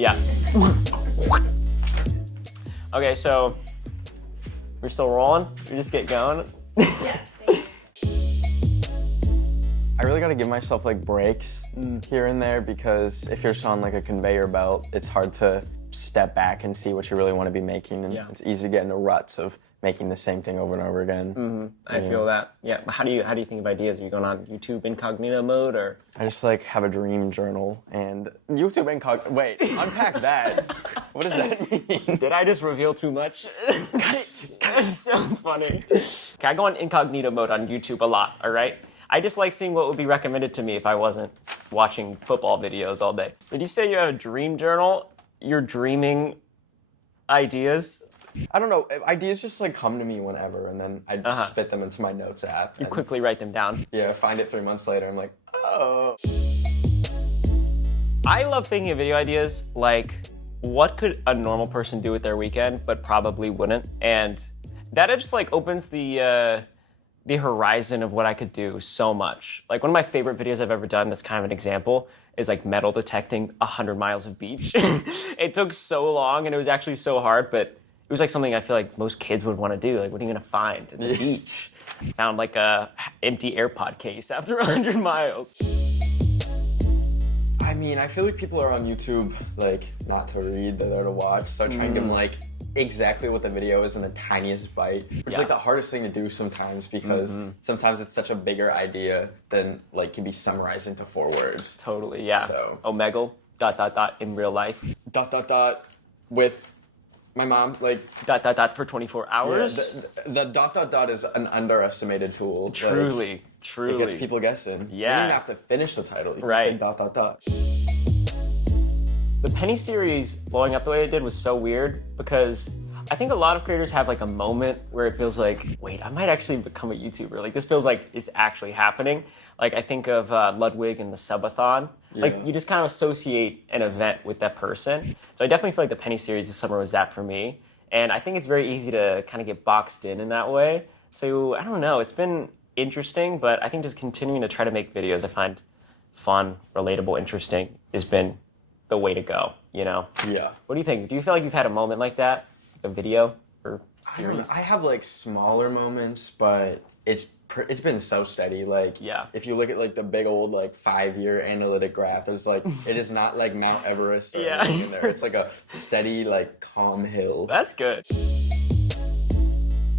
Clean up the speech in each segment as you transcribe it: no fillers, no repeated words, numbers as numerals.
Yeah. Okay, so we're still rolling. We just get going. Yeah. I really gotta give myself like breaks here and there, because if you're just on like a conveyor belt, it's hard to step back and see what you really want to be making, and it's easy to get into ruts of making the same thing over and over again. I feel that. Yeah. How do you think of ideas? Are you going on YouTube incognito mode, or? I just like have a dream journal and YouTube Wait, unpack that. What does that mean? Did I just reveal too much? That's so funny. Okay, I go on incognito mode on YouTube a lot, all right? I just like seeing what would be recommended to me if I wasn't watching football videos all day. Did you say you have a dream journal? You're dreaming ideas? I don't know. Ideas just like come to me whenever, and then I spit them into my notes app. You quickly write them down. Yeah, find it 3 months later. I'm like, oh. I love thinking of video ideas like, what could a normal person do with their weekend, but probably wouldn't? And that just like opens the horizon of what I could do so much. Like one of my favorite videos I've ever done that's kind of an example is like metal detecting 100 miles of beach. It took so long and it was actually so hard, but it was like something I feel like most kids would want to do. Like, what are you going to find in the beach? Found like a empty AirPod case after 100 miles. I mean, I feel like people are on YouTube, like, not to read, they're there to watch. So I try and give them, like, exactly what the video is in the tiniest bite. Which is, like, the hardest thing to do sometimes, because sometimes it's such a bigger idea than, like, can be summarized into 4 words. Totally, yeah. So. Omegle, ... in real life. ... with my mom, like... ... for 24 hours. Yeah, the ... is an underestimated tool. Truly, like, truly. It gets people guessing. Yeah. You don't even have to finish the title. You Right. can say ... The Penny series blowing up the way it did was so weird, because I think a lot of creators have like a moment where it feels like, wait, I might actually become a YouTuber. Like this feels like it's actually happening. Like I think of Ludwig and the Subathon. Yeah. Like you just kind of associate an event with that person. So I definitely feel like the Penny series this summer was that for me. And I think it's very easy to kind of get boxed in that way. So I don't know, it's been interesting, but I think just continuing to try to make videos I find fun, relatable, interesting has been the way to go, you know? Yeah. What do you think? Do you feel like you've had a moment like that? A video or series? I have like smaller moments, but it's been so steady. Like, if you look at like the big old like 5-year analytic graph, there's like, it is not like Mount Everest or anything in there. It's like a steady, like calm hill. That's good.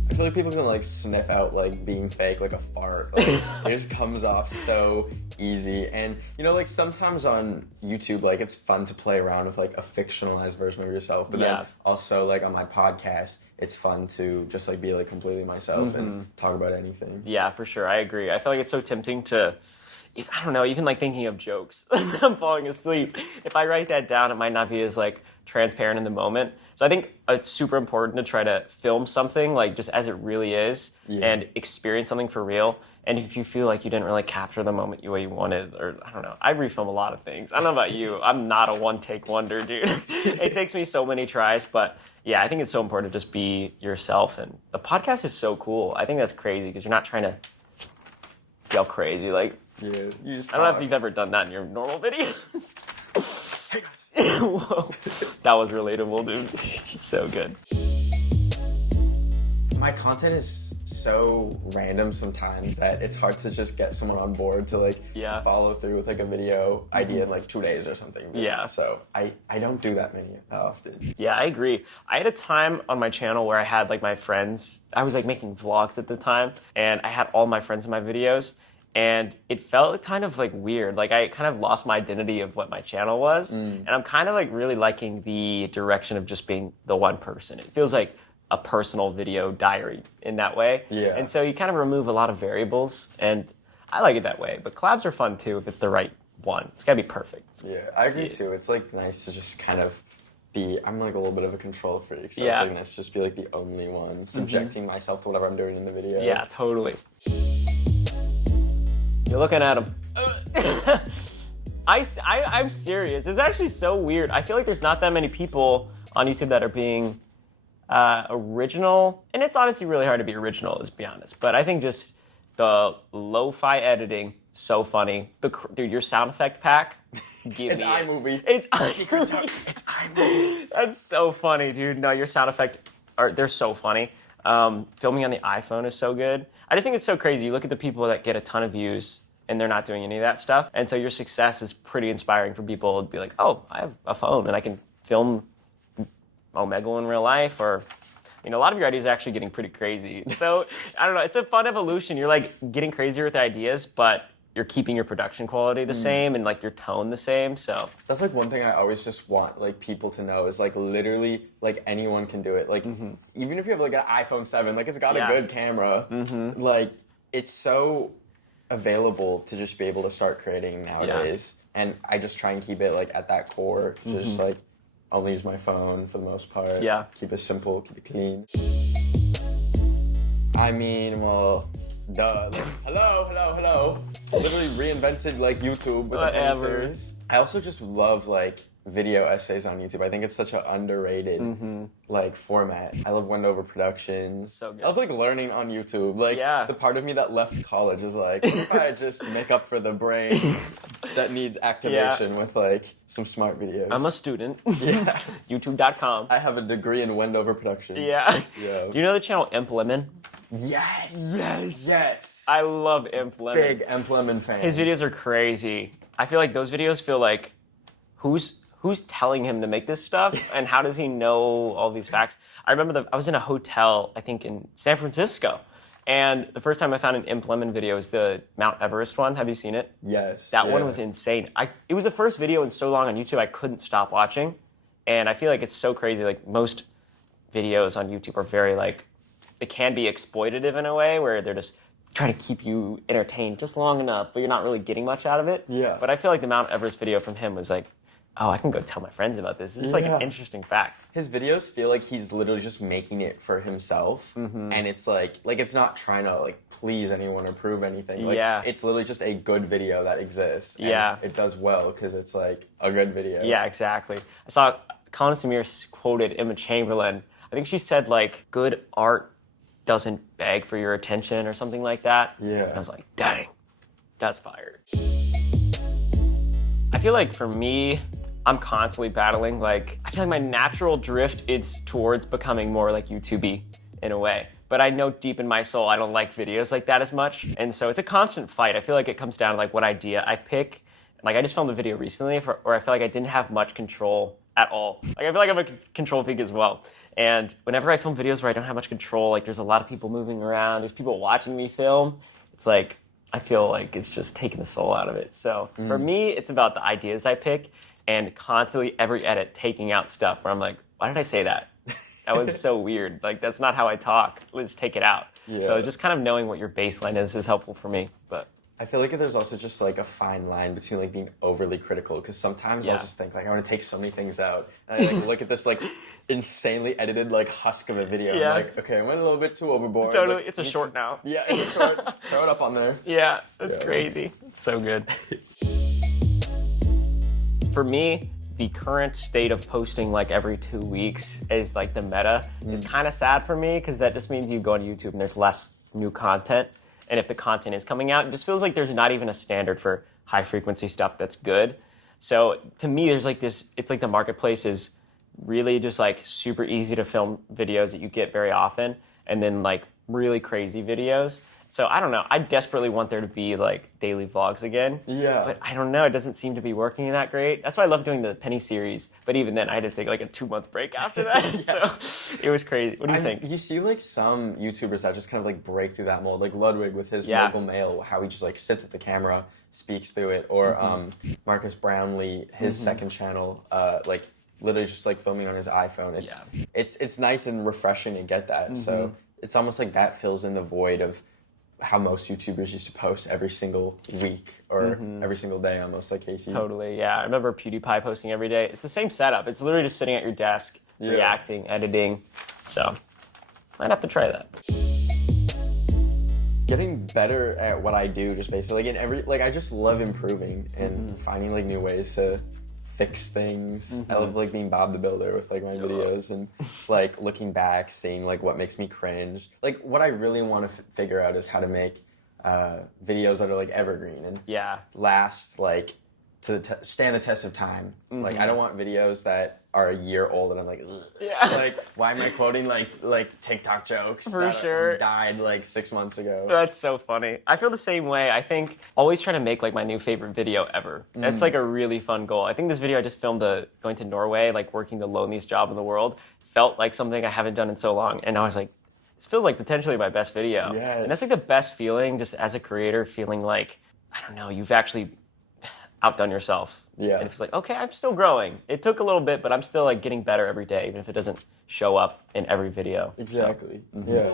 I feel like people can like sniff out like being fake like a fart. Like, it just comes off so easy. And you know, like sometimes on YouTube, like it's fun to play around with like a fictionalized version of yourself. But then also like on my podcast, it's fun to just like be like completely myself and talk about anything. Yeah, for sure. I agree. I feel like it's so tempting to, I don't know, even like thinking of jokes. I'm falling asleep. If I write that down, it might not be as like transparent in the moment. So I think it's super important to try to film something like just as it really is and experience something for real. And if you feel like you didn't really capture the moment the way you wanted, or I don't know, I refilm a lot of things. I don't know about you. I'm not a one-take wonder, dude. It takes me so many tries, but yeah, I think it's so important to just be yourself. And the podcast is so cool. I think that's crazy because you're not trying to yell crazy. Like, you just I don't know if you've ever done that in your normal videos. Hey guys. Whoa. That was relatable, dude. So good. My content is so random sometimes that it's hard to just get someone on board to like follow through with like a video idea in like 2 days or something. Yeah. So I don't do that many often. Yeah, I agree. I had a time on my channel where I had like my friends, I was like making vlogs at the time, and I had all my friends in my videos. And it felt kind of like weird. Like I kind of lost my identity of what my channel was. And I'm kind of like really liking the direction of just being the one person. It feels like a personal video diary in that way. Yeah. And so you kind of remove a lot of variables, and I like it that way. But collabs are fun too if it's the right one. It's gotta be perfect. Yeah, I agree too. It's like nice to just kind of I'm like a little bit of a control freak. So it's like nice to just be like the only one subjecting myself to whatever I'm doing in the video. Yeah, totally. You're looking at him. I'm serious. It's actually so weird. I feel like there's not that many people on YouTube that are being original. And it's honestly really hard to be original, let's be honest. But I think just the lo-fi editing, so funny. Dude, your sound effect pack. Give It's me iMovie. It's iMovie. It's iMovie. That's so funny, dude. No, your sound effect they're so funny. Filming on the iPhone is so good. I just think it's so crazy. You look at the people that get a ton of views and they're not doing any of that stuff. And so your success is pretty inspiring for people to be like, oh, I have a phone and I can film Omegle in real life, or a lot of your ideas are actually getting pretty crazy. So I don't know. It's a fun evolution. You're like getting crazier with ideas, but you're keeping your production quality the same and like your tone the same. So that's like one thing I always just want like people to know is like literally like anyone can do it. Like even if you have like an iPhone 7, like it's got a good camera. Like it's so available to just be able to start creating nowadays. And I just try and keep it like at that core. Just like only use my phone for the most part. Yeah. Keep it simple, keep it clean. I mean, well, duh. Like, hello. Literally reinvented like YouTube with a mini series. I also just love like video essays on YouTube. I think it's such an underrated like format. I love Wendover Productions. So good. I love like learning on YouTube. Like the part of me that left college is like, what if I just make up for the brain that needs activation with like some smart videos? I'm a student. Yeah. YouTube.com. I have a degree in Wendover Productions. Yeah. Yeah. Do you know the channel Imp Lemon? Yes. I love Imp Lemon. Big Imp Lemon fan. His videos are crazy. I feel like those videos feel like, who's telling him to make this stuff, and how does he know all these facts? I remember I was in a hotel, I think in San Francisco, and the first time I found an Imp Lemon video was the Mount Everest one. Have you seen it? Yes. That one was insane. It was the first video in so long on YouTube I couldn't stop watching, and I feel like it's so crazy. Like most videos on YouTube are very like, it can be exploitative in a way where they're just trying to keep you entertained just long enough, but you're not really getting much out of it. Yeah. But I feel like the Mount Everest video from him was like, oh, I can go tell my friends about this. It's like an interesting fact. His videos feel like he's literally just making it for himself, and it's like it's not trying to like please anyone or prove anything. Like, it's literally just a good video that exists. And it does well because it's like a good video. Yeah, exactly. I saw Colin Samir quoted Emma Chamberlain. I think she said like, good art doesn't beg for your attention or something like that. Yeah. And I was like, dang, that's fire. I feel like for me, I'm constantly battling. Like, I feel like my natural drift is towards becoming more like YouTube-y in a way. But I know deep in my soul I don't like videos like that as much. And so it's a constant fight. I feel like it comes down to like what idea I pick. Like I just filmed a video recently where I feel like I didn't have much control at all. Like I feel like I'm a control freak as well. And whenever I film videos where I don't have much control, like there's a lot of people moving around, there's people watching me film, it's like, I feel like it's just taking the soul out of it. So for me, it's about the ideas I pick and constantly every edit taking out stuff where I'm like, why did I say that? That was so weird. Like, that's not how I talk. Let's take it out. Yeah. So just kind of knowing what your baseline is helpful for me. But I feel like there's also just like a fine line between like being overly critical, because sometimes I'll just think like I want to take so many things out, and I like look at this like insanely edited like husk of a video. I'm like, okay, I went a little bit too overboard. Totally, like, it's a short now. Yeah, it's a short. Throw it up on there. Yeah, that's crazy. It's so good. For me, the current state of posting like every 2 weeks is like the meta is kind of sad for me, because that just means you go on YouTube and there's less new content. And if the content is coming out, it just feels like there's not even a standard for high frequency stuff that's good. So to me, there's like this, it's like the marketplace is really just like super easy to film videos that you get very often, and then like really crazy videos. So I don't know. I desperately want there to be like daily vlogs again. Yeah. But I don't know. It doesn't seem to be working that great. That's why I love doing the Penny series. But even then, I had to take like a 2-month break after that. So it was crazy. What do you think? You see like some YouTubers that just kind of like break through that mold, like Ludwig with his Mogul Mail, how he just like sits at the camera, speaks through it, or Marcus Brownlee, his second channel, like literally just like filming on his iPhone. It's nice and refreshing to get that. So it's almost like that fills in the void of how most YouTubers used to post every single week or every single day, almost like Casey. Totally, yeah. I remember PewDiePie posting every day. It's the same setup. It's literally just sitting at your desk, reacting, editing. So, might have to try that. Getting better at what I do, just basically, like I just love improving and finding like new ways to fix things. I love like being Bob the Builder with like my videos, and like looking back, seeing like what makes me cringe. Like what I really want to figure out is how to make videos that are like evergreen and Yeah. last like stand the test of time. Like I don't want videos that are a year old and I'm like, ugh. Yeah. Like why am I quoting like TikTok jokes For that sure. died like 6 months ago? That's so funny. I feel the same way. I think always trying to make like my new favorite video ever. That's like a really fun goal. I think this video I just filmed going to Norway, like working the loneliest job in the world, felt like something I haven't done in so long. And I was like, this feels like potentially my best video. Yes. And that's like the best feeling just as a creator, feeling like, I don't know, you've actually outdone yourself. Yeah. And it's like, okay, I'm still growing. It took a little bit, but I'm still like getting better every day, even if it doesn't show up in every video. Exactly. Yeah.